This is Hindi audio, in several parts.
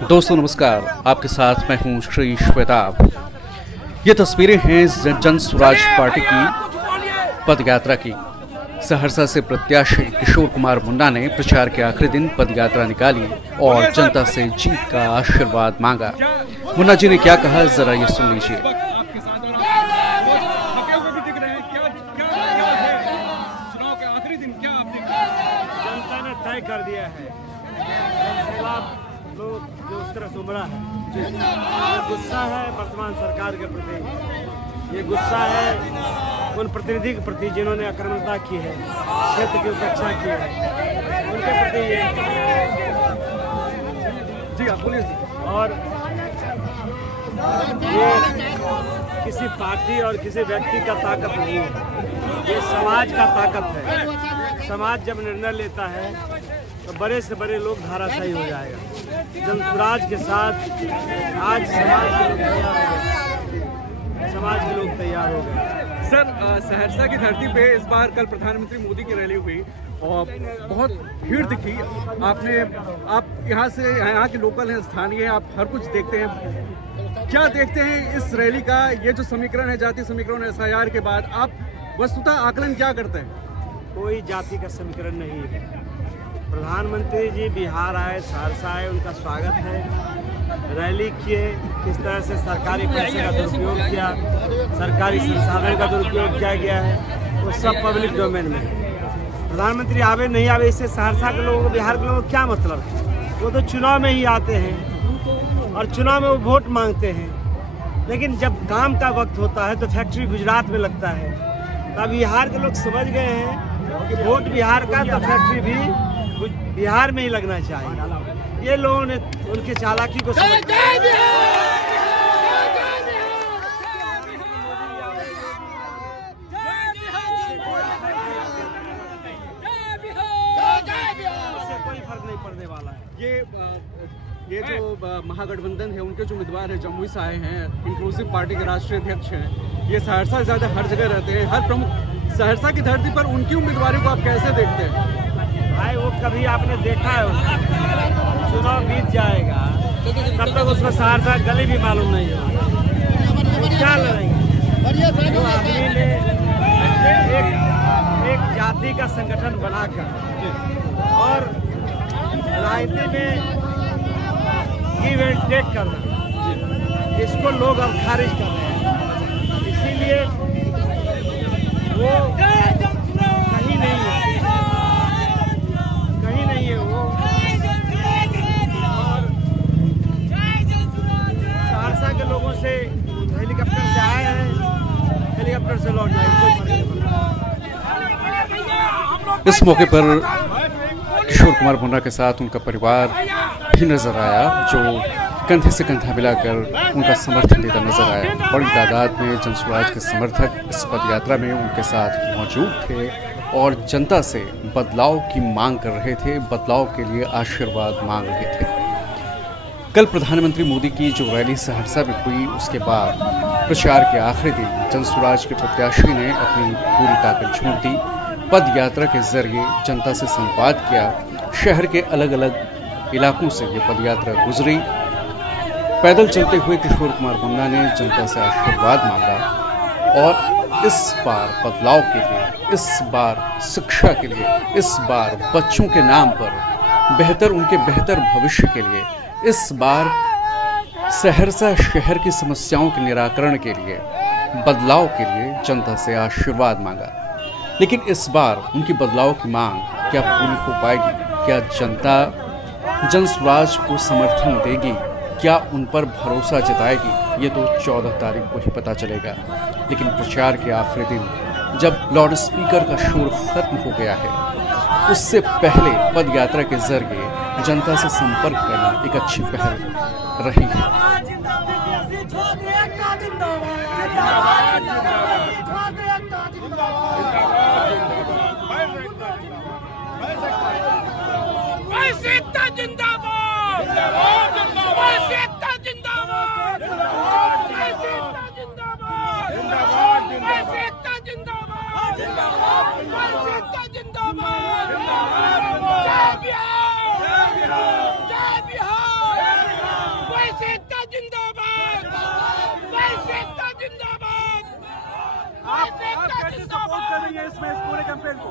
दोस्तों नमस्कार, आपके साथ मैं हूं श्री श्वेताब। ये तस्वीरें हैं जन स्वराज पार्टी की पदयात्रा की। सहरसा से प्रत्याशी किशोर कुमार मुन्ना ने प्रचार के आखिरी दिन पदयात्रा निकाली और जनता से जीत का आशीर्वाद मांगा। मुन्ना जी ने क्या कहा, जरा ये सुन लीजिए। जनता ने तय कर दिया है, लोग जो उस तरह से उमड़ा है, ये गुस्सा है वर्तमान सरकार के प्रति। ये गुस्सा है उन प्रतिनिधि के प्रति जिन्होंने आक्रामकता की है, क्षेत्र की उपेक्षा की है, उनके प्रति ये जी आप बोलिए। और ये किसी पार्टी और किसी व्यक्ति का ताकत नहीं है, ये समाज का ताकत है। समाज जब निर्णय लेता है तो बड़े से बड़े लोग धाराशायी हो जाएगा। जन स्वराज के साथ आज समाज के लोग तैयार हो गए। सर, सहरसा की धरती पे इस बार कल प्रधानमंत्री मोदी की रैली हुई और बहुत भीड़ दिखी। आप यहाँ के लोकल हैं, स्थानीय हैं, आप हर कुछ देखते हैं। क्या देखते हैं इस रैली का? ये जो समीकरण है, जाति समीकरण SIR के बाद, आप वस्तुतः आकलन क्या करते हैं? कोई जाति का समीकरण नहीं है। प्रधानमंत्री जी बिहार आए, सहरसा आए, उनका स्वागत है। रैली किए, किस तरह से सरकारी पैसे का दुरुपयोग किया, सरकारी संसाधन का दुरुपयोग किया गया है, वो सब पब्लिक डोमेन में है। प्रधानमंत्री आवे नहीं आवे, इससे सहरसा के लोगों को, बिहार के लोगों को क्या मतलब है? वो तो चुनाव में ही आते हैं और चुनाव में वो वोट मांगते हैं, लेकिन जब काम का वक्त होता है तो फैक्ट्री गुजरात में लगता है। तब बिहार के लोग समझ गए हैं कि वोट बिहार का, तो फैक्ट्री भी बिहार में ही लगना चाहिए। ये लोगों ने उनकी चालाकी को समझ कोई फर्क नहीं पड़ने वाला है। ये जो महागठबंधन है, उनके जो उम्मीदवार हैं, जमुई से आए हैं, इंक्लूसिव पार्टी के राष्ट्रीय अध्यक्ष हैं, ये सहरसा से ज़्यादा हर जगह रहते हैं। हर प्रमुख सहरसा की धरती पर उनकी उम्मीदवारी को आप कैसे देखते हैं? भाई वो कभी आपने देखा है? चुनाव बीत जाएगा तब तक उसको सहरसा गली भी मालूम नहीं होगा। क्या लड़ेंगे? जो आदमी ने एक जाति का संगठन बनाकर और राजनीति में गिव एंड टेक करना, इसको लोग अब खारिज कर रहे हैं। इसीलिए वो कहीं नहीं है, वो। और सहरसा के लोगों से हेलीकॉप्टर से आए हैं, हेलीकॉप्टर से लौट जाएंगे। इस मौके पर किशोर कुमार मुन्ना के साथ उनका परिवार भी नजर आया, जो कंधे से कंधा मिलाकर उनका समर्थन देता नजर आया। बड़ी तादाद में जन स्वराज के समर्थक इस पदयात्रा में उनके साथ मौजूद थे और जनता से बदलाव की मांग कर रहे थे, बदलाव के लिए आशीर्वाद मांग रहे थे। कल प्रधानमंत्री मोदी की जो रैली सहरसा में हुई, उसके बाद प्रचार के आखिरी दिन जन स्वराज के प्रत्याशी ने अपनी पूरी ताकत झोंक दी। पद यात्रा के जरिए जनता से संवाद किया। शहर के अलग अलग इलाकों से ये पद यात्रा गुजरी। पैदल चलते हुए किशोर कुमार मुन्ना ने जनता से आशीर्वाद मांगा और इस बार बदलाव के लिए, इस बार शिक्षा के लिए, इस बार बच्चों के नाम पर उनके बेहतर भविष्य के लिए, इस बार सहरसा शहर की समस्याओं के निराकरण के लिए, बदलाव के लिए जनता से आशीर्वाद मांगा। लेकिन इस बार उनकी बदलाव की मांग क्या पूरी हो पाएगी? क्या जनता जन स्वराज को समर्थन देगी? क्या उन पर भरोसा जताएगी? ये तो 14 तारीख को ही पता चलेगा। लेकिन प्रचार के आखिरी दिन जब लाउड स्पीकर का शोर खत्म हो गया है, उससे पहले पद यात्रा के जरिए जनता से संपर्क करना एक अच्छी पहल रही है। कैंपेन को,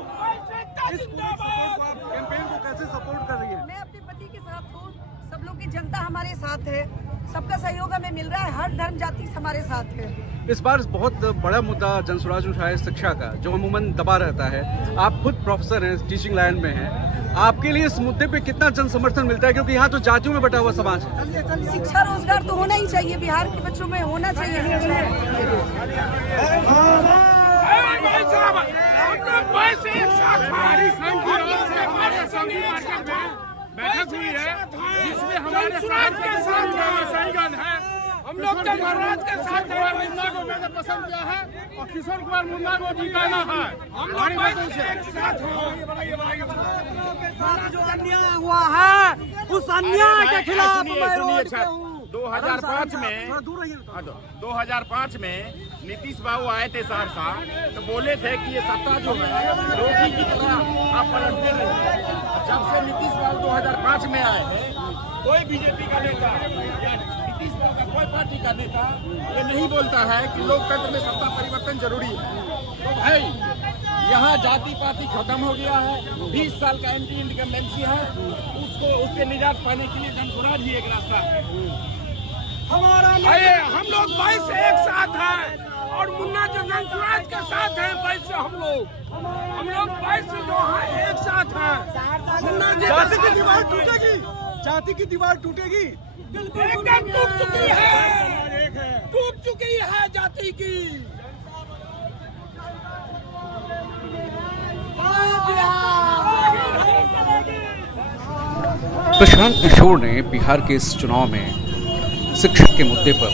इस कैंपेन को कैसे सपोर्ट कर रही है? मैं अपने पति के साथ हूँ, सब लोग की जनता हमारे साथ है, सबका सहयोग हमें मिल रहा है, हर धर्म जाति हमारे साथ है। इस बार बहुत बड़ा मुद्दा जनसुराज उठाया शिक्षा का, जो अमूमन दबा रहता है। आप खुद प्रोफेसर हैं, टीचिंग लाइन में हैं, आपके लिए इस मुद्दे पे कितना जन समर्थन मिलता है? क्योंकि यहाँ तो जातियों में बटा हुआ समाज है। शिक्षा रोजगार तो होना ही चाहिए, बिहार के बच्चों में होना चाहिए शिक्षा। बैठक हुई है जिसमें हमारे साथ है, हम लोग जनसुराज के साथ मुन्ना को मैंने पसंद किया है और किशोर कुमार मुन्ना को जिताना है। हम लोग एक साथ जो अन्याय हुआ है उस अन्याय के खिलाफ मैं रोड पे हूँ। 2005 में नीतीश बाबू आए थे सहरसा, तो बोले थे कि ये सत्ता जो है रोटी की तरह आप पलटने नहीं। जब से नीतीश बाबू 2005 में आए हैं, कोई बीजेपी का नेता या नीतीश बाबू का कोई पार्टी का नेता ये नहीं बोलता है कि लोकतंत्र में सत्ता परिवर्तन जरूरी है। तो भाई यहाँ जाति पाति खत्म हो गया है, 20 साल का एंटी इंडिपेंडेंसी है, उससे निजात पाने के लिए जनसुराज ही एक रास्ता है। हम लोग भाई से एक साथ हैं और मुन्ना जो जनसुराज के साथ है, भाई से हम लोग भाई से जो है एक साथ हैं। मुन्ना जी जाति की दीवार टूटेगी, जाति की दीवार टूटेगी, एकदम टूट चुकी है जाति की। प्रशांत किशोर ने बिहार के इस चुनाव में शिक्षा के मुद्दे पर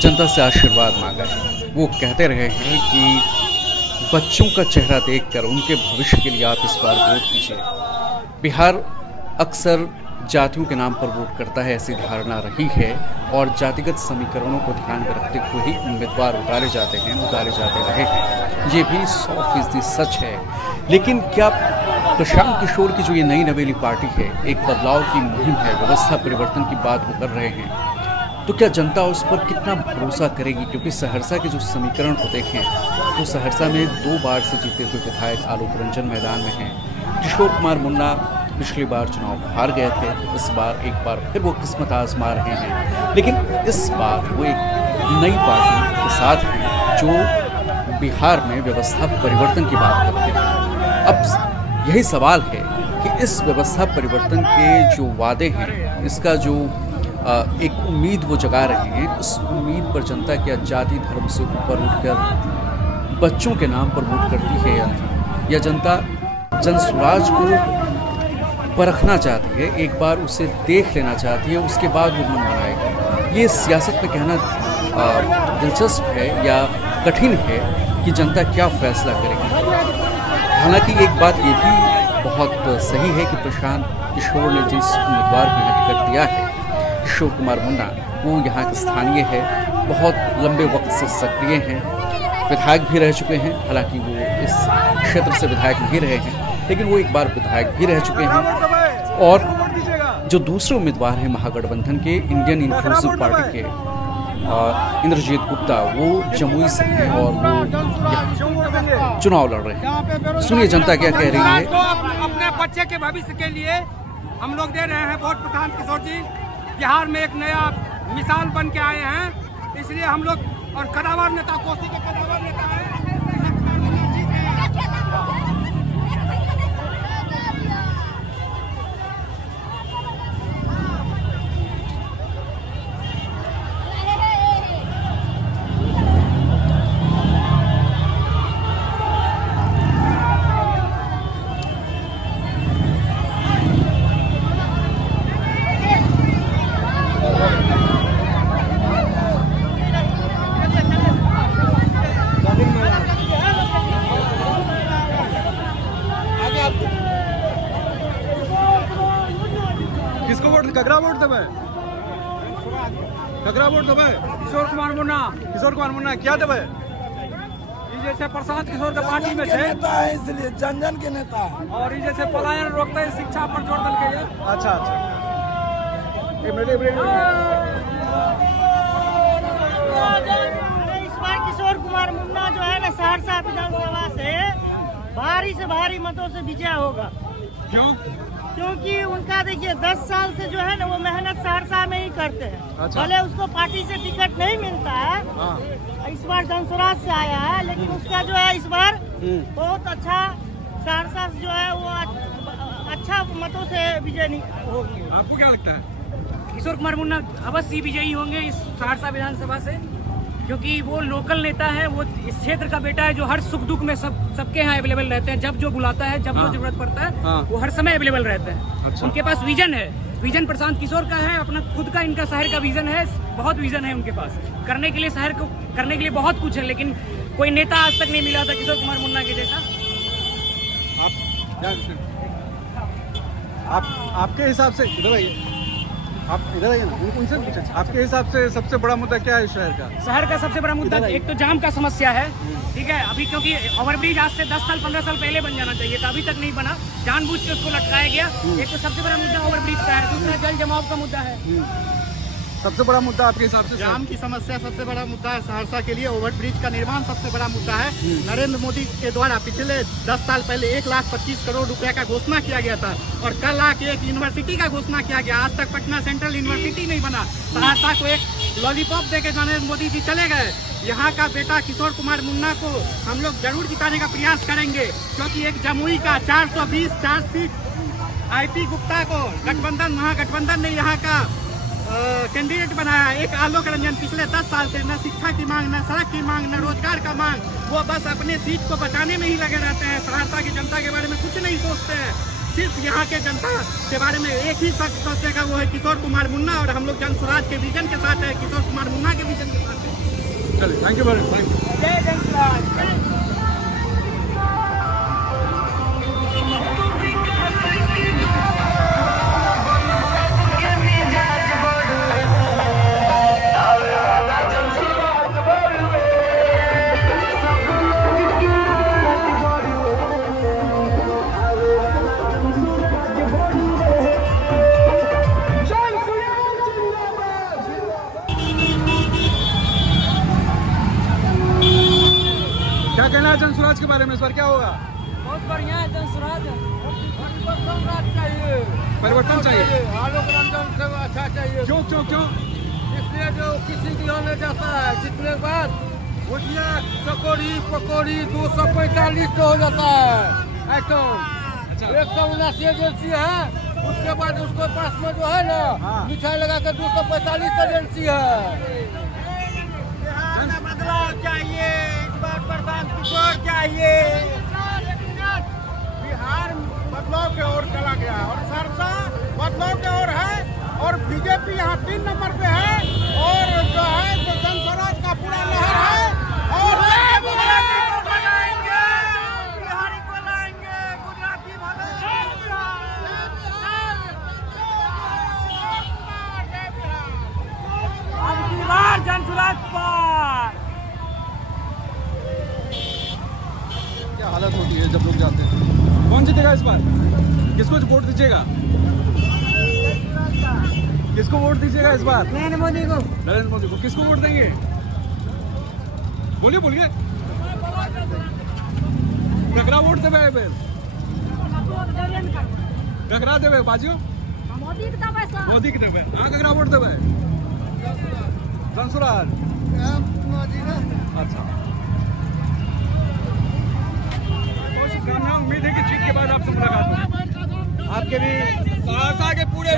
जनता से आशीर्वाद मांगा है। वो कहते रहे हैं कि बच्चों का चेहरा देखकर उनके भविष्य के लिए आप इस बार वोट कीजिए। बिहार अक्सर जातियों के नाम पर वोट करता है, ऐसी धारणा रही है और जातिगत समीकरणों को ध्यान में रखते हुए ही उम्मीदवार उतारे जाते रहे हैं। ये भी 100% सच है। लेकिन क्या प्रशांत किशोर की जो ये नई नवेली पार्टी है, एक बदलाव की मुहिम है, व्यवस्था परिवर्तन की बात वो कर रहे हैं, तो क्या जनता उस पर कितना भरोसा करेगी? क्योंकि सहरसा के जो समीकरण को देखें तो सहरसा में 2 बार से जीते हुए विधायक आलोक रंजन मैदान में हैं। किशोर कुमार मुन्ना पिछली बार चुनाव हार गए थे, इस बार एक बार फिर वो किस्मत आजमा रहे हैं। लेकिन इस बार वो एक नई पार्टी के साथ हैं जो बिहार में व्यवस्था परिवर्तन की बात करते हैं। अब यही सवाल है कि इस व्यवस्था परिवर्तन के जो वादे हैं, इसका जो एक उम्मीद वो जगा रहे हैं, उस उम्मीद पर जनता क्या जाति धर्म से ऊपर उठकर बच्चों के नाम पर वोट करती है या नहीं? या जनता जनसुराज को परखना चाहती है, एक बार उसे देख लेना चाहती है, उसके बाद वो मन बनाएगी? ये सियासत में कहना दिलचस्प है या कठिन है कि जनता क्या फैसला करेगी। हालांकि एक बात ये भी बहुत सही है कि प्रशांत किशोर ने जिस उम्मीदवार को यहाँ टिकट दिया है, किशोर कुमार मुन्ना, वो यहाँ के स्थानीय है, बहुत लंबे वक्त से सक्रिय हैं, विधायक भी रह चुके हैं। हालांकि वो इस क्षेत्र से विधायक नहीं रहे हैं, लेकिन वो एक बार विधायक भी रह चुके हैं। और जो दूसरे उम्मीदवार हैं महागठबंधन के इंडियन इंक्लूसिव पार्टी के इंद्रजीत गुप्ता, वो जमुई से हैं और वो चुनाव लड़ रहे हैं। सुनिए जनता क्या कह रही है। अपने बच्चे के भविष्य के लिए हम लोग दे रहे हैं वोट प्रशांत किशोर जी। बिहार में एक नया मिसाल बन के आए हैं, इसलिए हम लोग, और कदावर नेता, कोसी के कदावर नेता है। किसको वोट, कगरा वोट दबे, कगरा वोट दबे? किशोर कुमार मुन्ना, किशोर कुमार मुन्ना क्या दबे? ये जैसे प्रशांत किशोर के पार्टी में थे, नेता है, इसलिए जन जन के नेता है। और ये जैसे पलायन रोकते हैं, शिक्षा पर जोर दल के। अच्छा अच्छा, इस बार किशोर कुमार मुन्ना जो है ना सहरसा विधानसभा से भारी से भारी मतों से विजय होगा। क्यों? क्योंकि उनका देखिए 10 साल से जो है ना वो मेहनत सहरसा में ही करते हैं। अच्छा। भले उसको पार्टी से टिकट नहीं मिलता है, इस बार जनसुराज से आया है, लेकिन उसका जो है इस बार बहुत अच्छा सहरसा जो है वो अच्छा मतों से विजय होगी। आपको क्या लगता है? किशोर कुमार मुन्ना अवश्य विजयी होंगे इस सहरसा विधानसभा से, क्योंकि वो लोकल नेता है, वो इस क्षेत्र का बेटा है जो हर सुख दुख में सबके यहाँ अवेलेबल रहते हैं। जब जो बुलाता है, जब जो जरूरत पड़ता है, वो हर समय अवेलेबल रहते हैं। अच्छा। उनके पास विजन है, विजन प्रशांत किशोर का है, अपना खुद का इनका शहर का विजन है, बहुत विजन है उनके पास करने के लिए, शहर को करने के लिए बहुत कुछ है, लेकिन कोई नेता आज तक नहीं मिला था किशोर कुमार मुन्ना के जैसा। आपके हिसाब से इधर आइए, आप इधर आइए ना, उनसे पूछें, आपके हिसाब से सबसे बड़ा मुद्दा क्या है शहर का? शहर का सबसे बड़ा मुद्दा एक तो जाम का समस्या है, ठीक है। अभी क्योंकि ओवरब्रिज आज से 10 साल 15 साल पहले बन जाना चाहिए था, अभी तक नहीं बना, जानबूझ के उसको लटकाया गया। एक तो सबसे बड़ा मुद्दा ओवरब्रिज का है, दूसरा जल जमाव का मुद्दा है। सबसे बड़ा मुद्दा आपके हिसाब से? जाम की समस्या सबसे बड़ा मुद्दा है सहरसा के लिए। ओवरब्रिज का निर्माण सबसे बड़ा मुद्दा है। नरेंद्र मोदी के द्वारा पिछले 10 साल पहले 1,25,00,000 करोड़ रुपए का घोषणा किया गया था, और कल आके एक यूनिवर्सिटी का घोषणा किया गया। आज तक पटना सेंट्रल यूनिवर्सिटी नहीं बना। सहरसा को एक लॉलीपॉप देके नरेंद्र मोदी जी चले गए। यहाँ का बेटा किशोर कुमार मुन्ना को हम लोग जरूर जिताने का प्रयास करेंगे, क्योंकि एक जमुई का 420 सीट IP गुप्ता को गठबंधन, महागठबंधन ने यहाँ का कैंडिडेट बनाया। एक आलोक रंजन पिछले 10 साल से न शिक्षा की मांग, न सड़क की मांग, न रोजगार का मांग, वो बस अपने सीट को बचाने में ही लगे रहते हैं। सहरसा की जनता के बारे में कुछ नहीं सोचते हैं। सिर्फ यहाँ के जनता के बारे में एक ही शख्स सोचेगा, वो है किशोर कुमार मुन्ना, और हम लोग जनसुराज के विजन के साथ है, किशोर कुमार मुन्ना के विजन के साथ है। चलिए, थैंक यू वेरी मच। जय जनसुराज। क्या कहना है जनसुराज के बारे में? इस बार क्या होगा? बहुत बढ़िया है जनसुराज। परिवर्तन चाहिए। आलोक रंजन से अच्छा चाहिए। क्यों क्यों क्यों? इसलिए जो किसी की होने जाता है जितने के बाद भुजिया, चकोरी, पकौड़ी 245 हो जाता है आइटम। 179 एजेंसी है, उसके बाद उसके पास में जो है ना मिठाई लगा के 245 एजेंसी है। बदलाव चाहिए, इस बार प्रधान किशोर चाहिए। बिहार बदलाव के ओर चला गया है और सहरसा बदलाव के ओर है, और बीजेपी यहाँ 3 नंबर पे है, और जो है तो जनसुराज का पूरा लहर है। और बिहारी को लाएंगे, गुजराती अब की बार जनसुराज पर क्या हालत होती है जब लोग जाते हैं? कौन जीतेगा इस बार? किसको वोट दीजिएगा? किसको वोट दीजिएगा इस बार? नरेंद्र मोदी को। नरेंद्र मोदी को। किसको वोट देंगे? बोलिए बोलिए। ककरा वोट देवे बेर? ककरा देवे बाजियो? मोदी के देवे। ककरा वोट देवे? जनसुराज। अच्छा, उम्मीद है कि जीत के बाद आपसे मुलाकात होगी। आपके भी सहरसा के पूरे